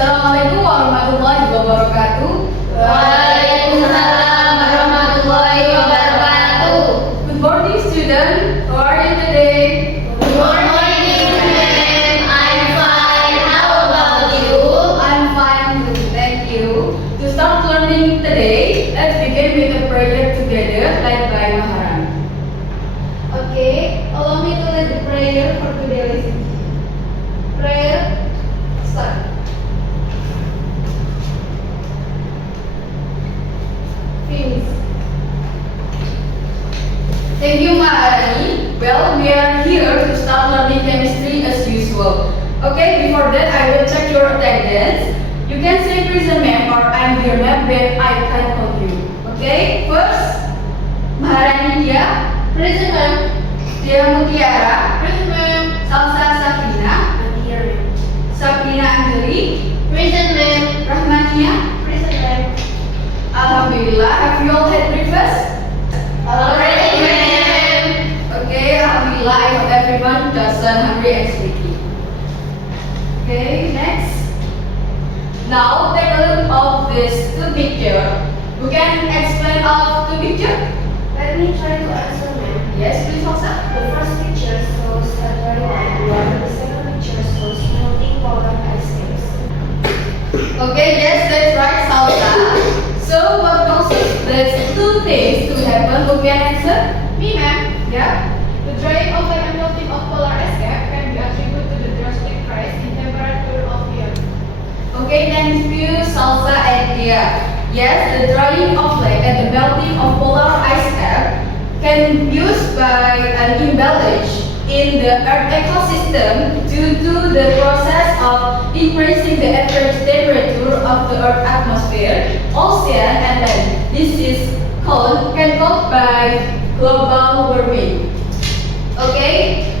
Assalamualaikum warahmatullahi wabarakatuh. Waalaikumsalam warahmatullahi wabarakatuh. Good morning, student. How are you today? Good morning, ma'am. I'm fine. How about you? I'm fine too. Thank you. To start learning today, let's begin with a prayer together, led by Maharan. Okay, allow me to lead the prayer for today's prayer. Start. Finish. Thank you, Maharani. Well, we are here to start learning chemistry as usual. Okay, before that, I will check your attendance. You can say present ma'am or I'm here ma'am when I can call you. Okay, first, Maharani Dia, Present, ma'am. Dia Mutiara, Present, ma'am. Salsa Sabrina, I'm here, ma'am. Sabrina Angeli, Present, ma'am. Rahmania. Present, ma'am. Alhamdulillah, have you all had breakfast? Already, ma'am. Okay, Alhamdulillah, I hope everyone doesn't hungry and sleepy. Okay, next. Now take a look of this two picture. You can explain of two picture? Let me try to answer, ma'am. Yes, please, Hafsa. The first picture shows a dry land, while the second picture shows melting polar ice caps. Okay, yes, that's right, Salsa. So what causes these two things to happen? Who can answer? Me, ma'am. Yeah. The drying of and melting of polar ice cap can be attributed to the drastic rise in temperature of the earth. Okay, thank you, Salsa and Dia. Yes, the drying of lake and the melting of polar ice cap can be used by an imbalance in the Earth ecosystem due to the process of increasing the average temperature of the Earth atmosphere, ocean, and land. This is can caused by global warming. Okay?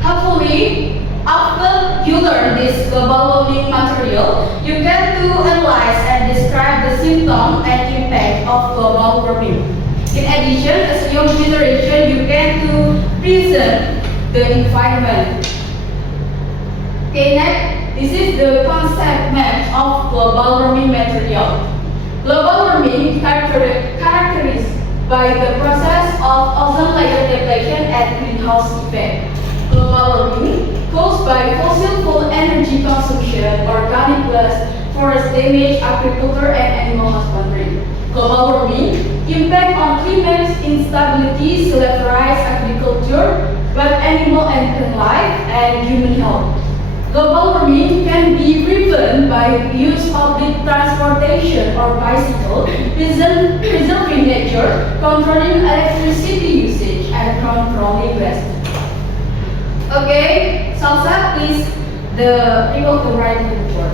Hopefully, after you learn this global warming material, you get to analyze and describe the symptom and impact of global warming. In addition, as a young generation, you get to present the environment. Okay, next, this is the concept map of global warming material. Global warming characterized by the process of ozone layer depletion and greenhouse effect. Global warming caused by fossil fuel energy consumption, organic waste, forest damage, agriculture, and animal husbandry. Global warming impact on climate instability, self-rise agriculture, but animal and plant life, and human health. Global warming can be prevented by use public transportation or bicycle, preserving nature, controlling electricity usage, and controlling waste. Okay, Salsa, please, the remote to right on the board.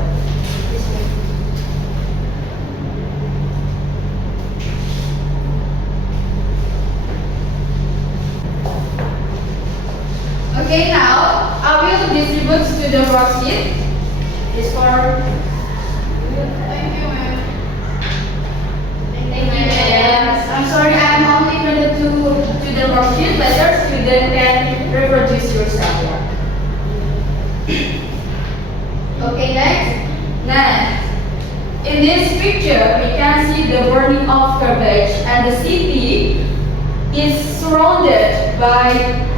Okay, now I will distribute student worksheet. This for Thank you, ma'am. Thank you, ma'am. I'm sorry, I'm only ready to the worksheet. Later, student can reproduce yourself. Okay, next. In this picture, we can see the burning of garbage, and the city is surrounded by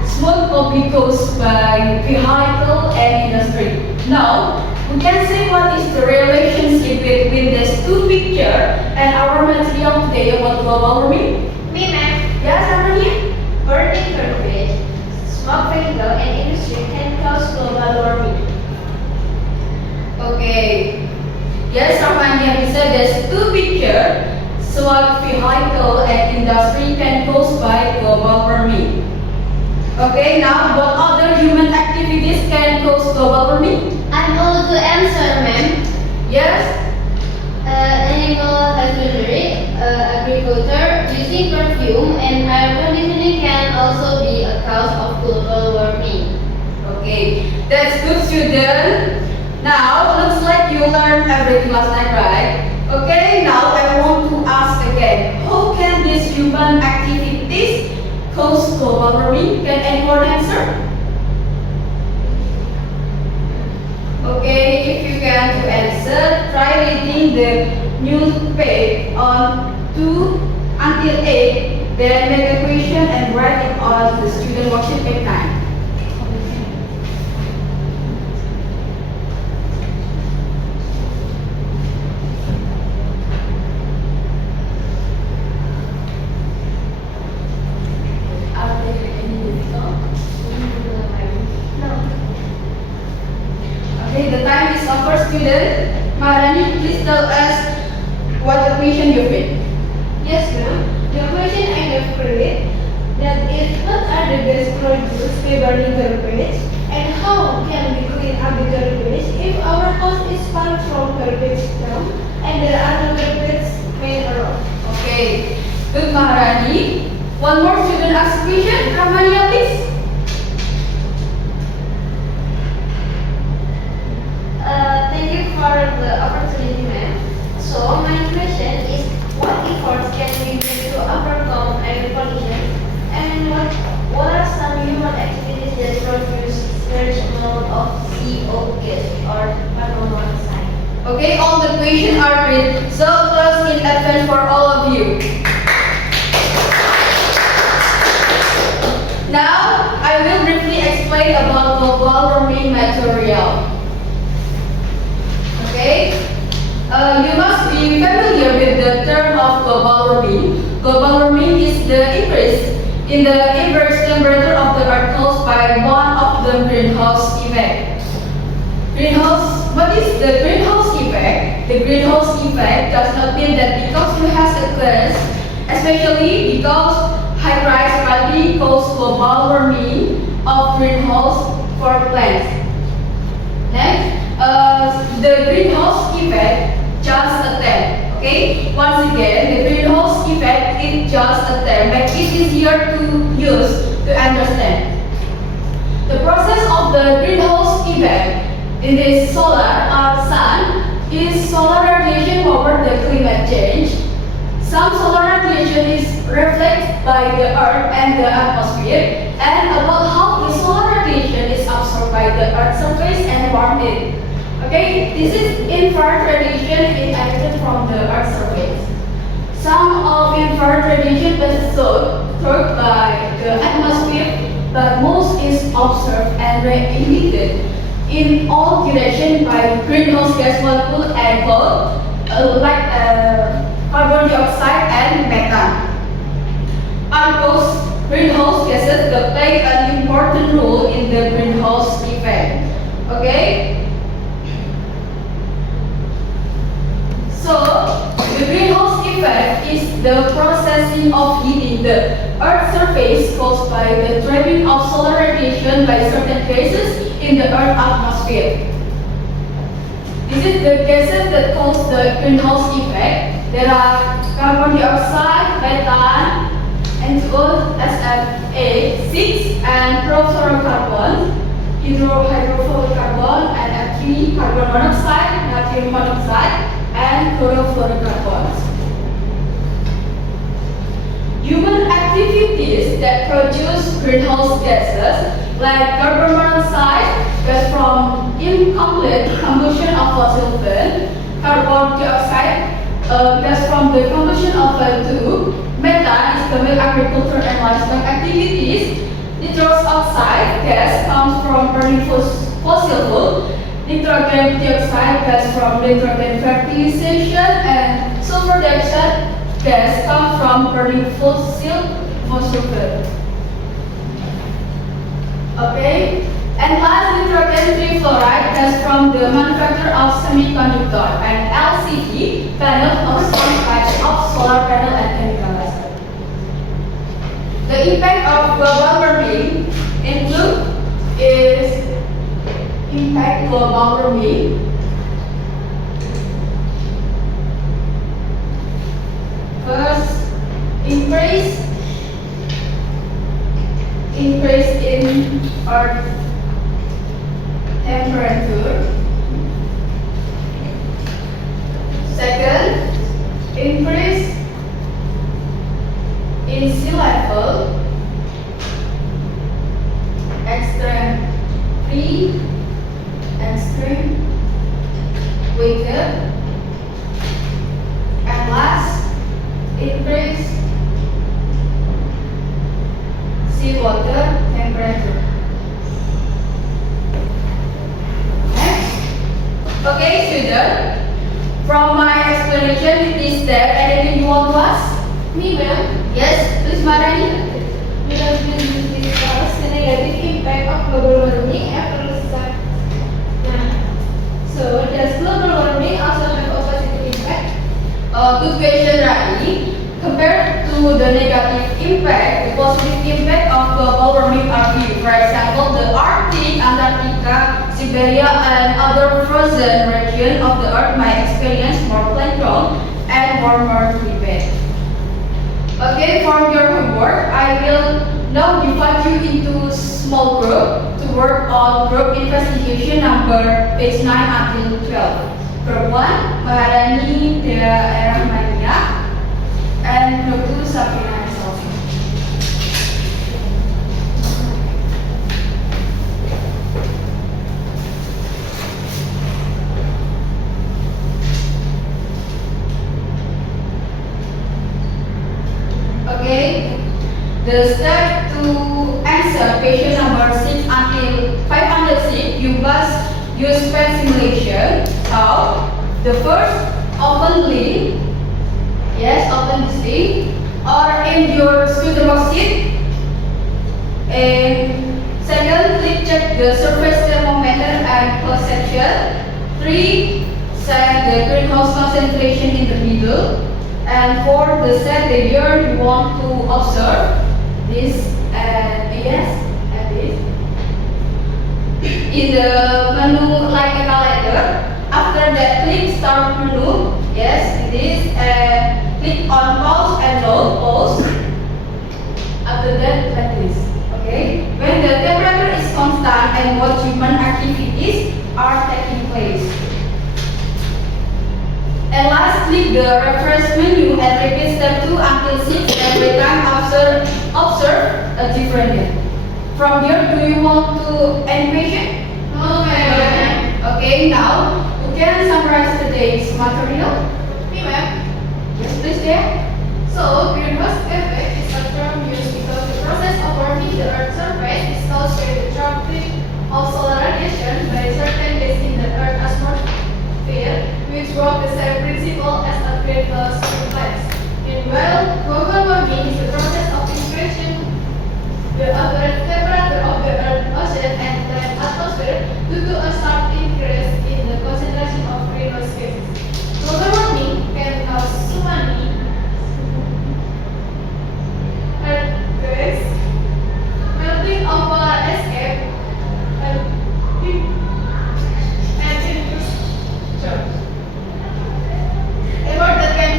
smoke caused by vehicle and industry. Now, we can see what is the relationship between these two pictures and our material today about global warming. Me, ma'am. Yes, Armenia? Burning garbage, smoke vehicle, and industry can cause global warming. Okay. Yes, Armenia, we said there's two pictures. Smoke vehicle and industry can cause by global warming. Okay, now what other human activities can cause global warming? I'm able to answer, ma'am. Yes? Animal husbandry, agriculture, using perfume, and air conditioning can also be a cause of global warming. Okay, that's good, student. Now, looks like you learned everything last night, right? Okay, now I want to ask again, how can these human activities cause global warming? Can anyone answer? Okay, if you can to answer. answer, try reading the newspaper on 2 until 8, then make a question and write it on the student worksheet page 9. Are there any difficult? Okay, the time is over, student. Maharani, please tell us what the question you picked. Yes, ma'am. The question I have created, that is, what are the best products by burning garbage, and how can we clean up the garbage if our house is far from garbage dump and there are no garbage made around? Okay, good Maharani. One more student ask question. Ramania, please. Thank you for the opportunity, ma'am. So, my question is, what efforts can we do to overcome air pollution, and what are some human activities that produce large amount of CO gas or carbon monoxide? Okay, all the questions are great. So applause in advance for all of you. Now, I will briefly explain about global warming material. Okay, you must be familiar with the term of global warming. Global warming is the increase in the average temperature of the earth caused by one of the greenhouse effect. What is the greenhouse effect? The greenhouse effect does not mean that because you have a class, especially because high rise gravity cause global warming of greenhouse for plants. Next, the greenhouse effect just a term. Okay, once again, the greenhouse effect is just a term, but it is easier to use to understand. The process of the greenhouse effect in the solar or sun is solar radiation over the climate change. Some solar radiation is reflected by the earth and the atmosphere, and about half the solar radiation is absorbed by the earth's surface and warm it. Okay, this is infrared radiation emitted from the earth's surface. Some of infrared radiation is absorbed by the atmosphere, but most is observed and emitted in all directions by greenhouse gas molecules and both like carbon dioxide and methane. Are greenhouse gases that play an important role in the greenhouse effect. Okay? So, the greenhouse effect is the processing of heating the Earth's surface caused by the trapping of solar radiation by certain gases in the Earth's atmosphere. This is the gases that cause the greenhouse effect. There are carbon dioxide, methane, N2O, SF6, and chlorofluorocarbon, hydrofluorocarbon, and F3, carbon monoxide, natrium monoxide, and chlorofluorocarbons. Human activities that produce greenhouse gases like carbon monoxide, gas from incomplete combustion of fossil fuel, carbon dioxide, gas from the combustion of fuel, methane is the agriculture and livestock activities, nitrous oxide gas comes from burning fossil fuel, nitrogen dioxide gas from nitrogen fertilization, and sulfur dioxide gas comes from burning fossil fuel. Okay, and last, nitrogen trifluoride gas from the manufacture of semiconductor and LCD panel of some types of solar panel and chemicals. The impact of global warming is impact global warming. First, increase in Earth temperature. Second, increase in sea level. Extreme weaken air. And last, increase seawater temperature. Next. Okay, student. From my explanation, is there anything you want to ask? Me, ma'am. Yes, please, Marani. We have been discuss the negative impact of global warming after research. So, does global warming also have a positive impact? Good question, Rani. Compared to the negative impact, the positive impact of global warming are few. For example, the Arctic, Antarctica, Siberia, and other frozen regions of the Earth might experience more plankton and warmer climate. Okay, for your homework, I will now divide you into small group to work on group investigation number page 9 until 12. Group 1, Maharani Daerah Mania, and group 2, Safina and Sophie. Okay, the step to answer question number 6 until 506, you must use pen simulation. How? The first, open link. Yes, open this link. Or in your student worksheet. And second, click check the surface thermometer and cross section. 3, set the greenhouse concentration in the middle. And 4, the set the year you want to observe. This and yes, and this. In the menu like a calendar. After that, click start menu. Yes, this and click on pause and load pause. After that, like this. Okay. When the temperature is constant and what human activities are taking place. And last, click the refresh menu and repeat step 2 until 6 every time observe a different day. From here, do you want to animation? No, ma'am. Okay, now you can summarize today's material. Me, ma'am. Yes, please, dear. So, greenhouse effect is a term used because the process of warming the Earth's surface is caused by the trapping of solar radiation by certain gas in the Earth's atmosphere, which work the same principle as a greenhouse effect. Meanwhile, global warming is the process of increasing the average temperature of the Earth's ocean and land atmosphere due to a sharp increase in the concentration of greenhouse gases. Global warming can cause tsunami, earthquakes, melting of polar ice cap, and induced storms. Effort that can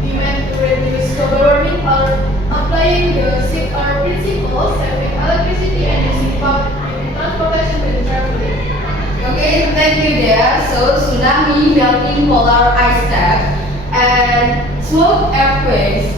be meant to reduce global warming or applying the six-R principle, saving electricity and using public transportation when traveling. Okay, thank you, dear. So, tsunami, melting polar ice cap, and smoke earthquakes,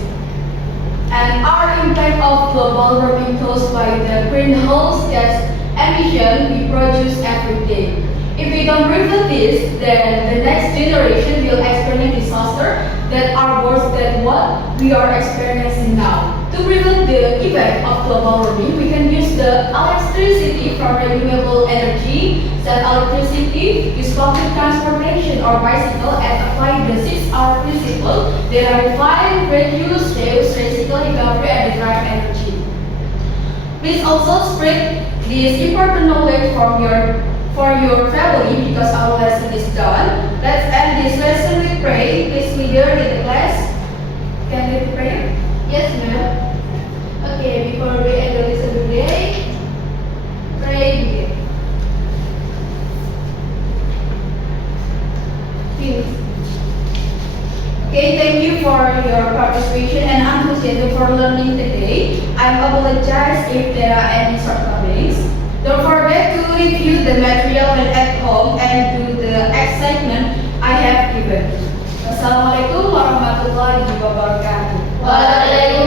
and our impact of global warming caused by the greenhouse gas emission we produce every day. If we don't prevent this, then the next generation will experience disaster that are worse than what we are experiencing now. To prevent the effect of global warming, we can use the electricity from renewable energy, save electricity, use public transportation or bicycle, and apply the 6R principle that are refine, reduce, reuse, recycle, recovery, and derive energy. Please also spread this important knowledge for your family because our lesson is done. Let's end this lesson with prayer. Please leader in the class. Can we pray? Yes, ma'am. Okay, before we end the lesson today, pray begin. Finish. Okay, thank you for your participation and enthusiasm for learning today. I apologize if there are any shortcomings. Don't forget to review the material when at home and do the assignment I have given. Wassalamualaikum warahmatullahi wabarakatuh. Waalaikumsalam.